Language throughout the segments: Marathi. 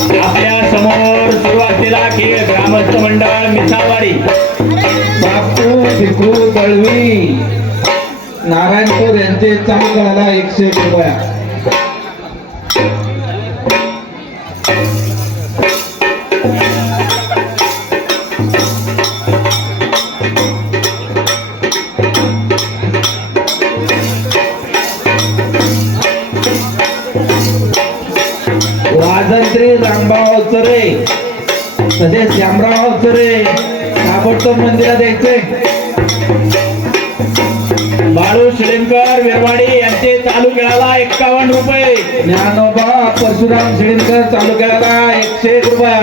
आपल्यासमोर सुरुवातीला खेळ ग्रामस्थ मंडळ मिसावाडी बापू भिकू दळवी नारायणपूर यांचे चालू करायला एकशे रुपया. रामभाव अवचरे. तसे श्यामराव अवचरे. ताबडतोब मंदिरात यायचे. बाळू शिलेमकर वेरवाडी यांचे तालुक्याला खेळाला एक्कावन्न रुपये. ज्ञानोबा परशुराम शिळीकर तालुक्याला एकशे एक रुपया.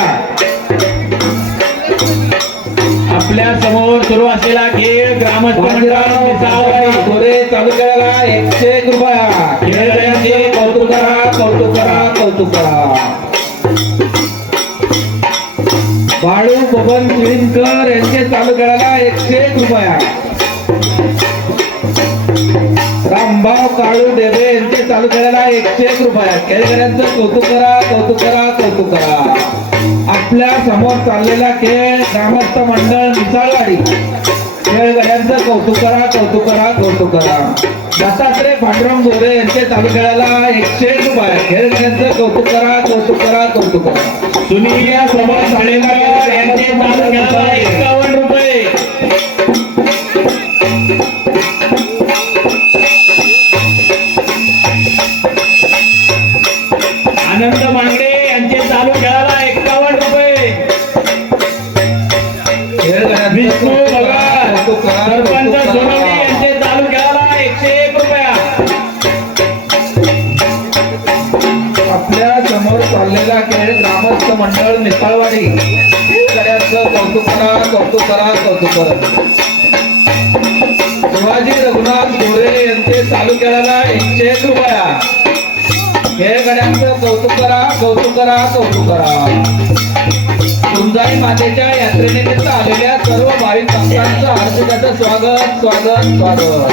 आपल्यासमोर सुरू असलेला खेळ ग्रामस्थ मंडळ गोरे तालुक्याला एकशे एक रुपया. खेळ कौतुक करा कौतुक करा कौतुक करा बाळू बबन शिळीकर यांचे करायला एकशे एक रुपया. रामभाव काळू देवे यांचे तालुक्याला एकशे एक रुपया. खेळकऱ्यांचं कौतुक करा कौतुक करा कौतुक करा. आपल्यासमोर चाललेला खेळ ग्रामस्थ मंडळ मिसाळवाडी. खेळगड्यांचं कौतुक करा कौतुक करा कौतुक करा. दत्तात्रय पांडुरंग गोरे यांचे तालुक्याला एकशे एक रुपये. खेळगड्यांचं कौतुक करा कौतुक करा कौतुक करा. सुनील समोर साडेकर यांचे तालुक्याला ग्रामस्थ मंडळ निसाळवाडी खेळकऱ्यांचं कौतुक करा कौतुक करा कौतुक करा. शिवाजी रघुनाथ गोरे यांचे तालुक्याला एकशे एक रुपया. खेळगड्यांचं कौतुक करा कौतुक करा कौतुक करा. तुमजाई मातेच्या यात्रेनिमित्त आलेल्या सर्व भाविक भक्तांचं हार्दिकाचं स्वागत स्वागत स्वागत.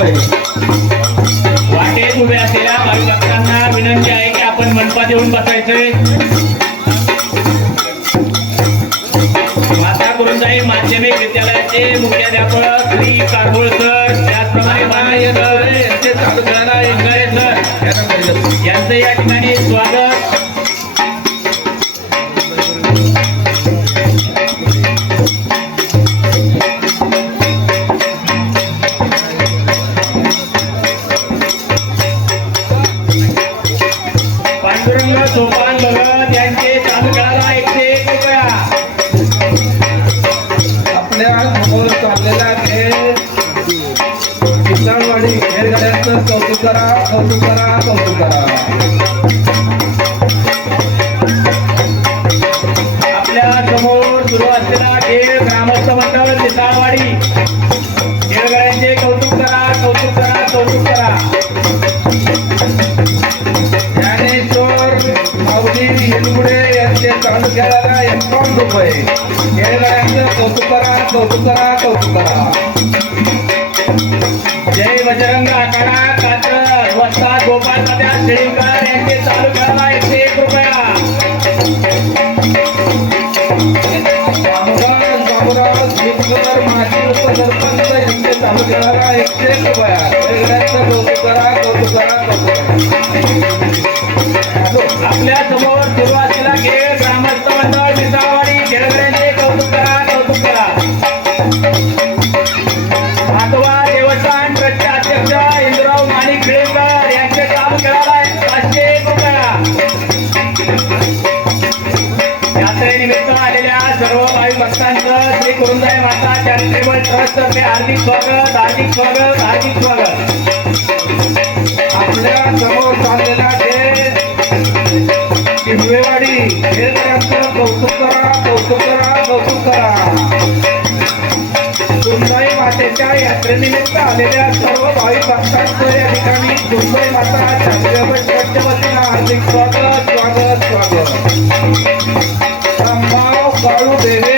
एकावन्न वाटेत उभे असलेल्या भाविकांना विनंती आहे की आपण मंडपात येऊन बसायचंय माता गुरुजाई माध्यमिक विद्यालयाचे मुख्याध्यापक श्री कारगोळ त्याचप्रमाणे माननीय सर यांचे यांचं या ठिकाणी स्वागत कौतुक करा कौतुक करा कौतुक करा. आपल्यासमोर सुरू असलेला खेळ ग्रामस्थ मंडळ निसाळवाडी खेळगड्यांचे कौतुक करा कौतुक करा कौतुक करा. ज्ञानेश्वर माऊली हिंदुडे यांचे चालू खेळायला एकावन्न रुपये खेळगड्यांचं कौतुक करा कौतुक करा कौतुक करा. जय बजरंग आखाडा कात्र गोपाल गोपाळ तात्या शेळीकर यांचे चालू करणार एकशे एक रुपया. माजी उपसरपंच यांचे चालू एकशे एक रुपया. कौतुक करा कौतुक करा आपल्यासमोर सुरुवातीला असलेला ट्रस्ट तर्फे हार्दिक स्वागत हार्दिक स्वागत हार्दिक स्वागत. आपल्यासमोर चाललेला हे कौतुक करा कौतुक करा कौतुक करा. मातेच्या यात्रेनिमित्त आलेल्या सर्व भाविक भक्तांचं या ठिकाणी माता वतीनं हार्दिक स्वागत स्वागत स्वागत. काळू देवे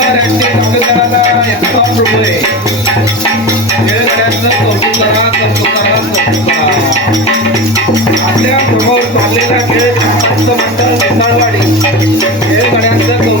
आपल्या प्रभाव चाललेला खेळ म्हणतात मिसाळवाडी खेळकड्यांचं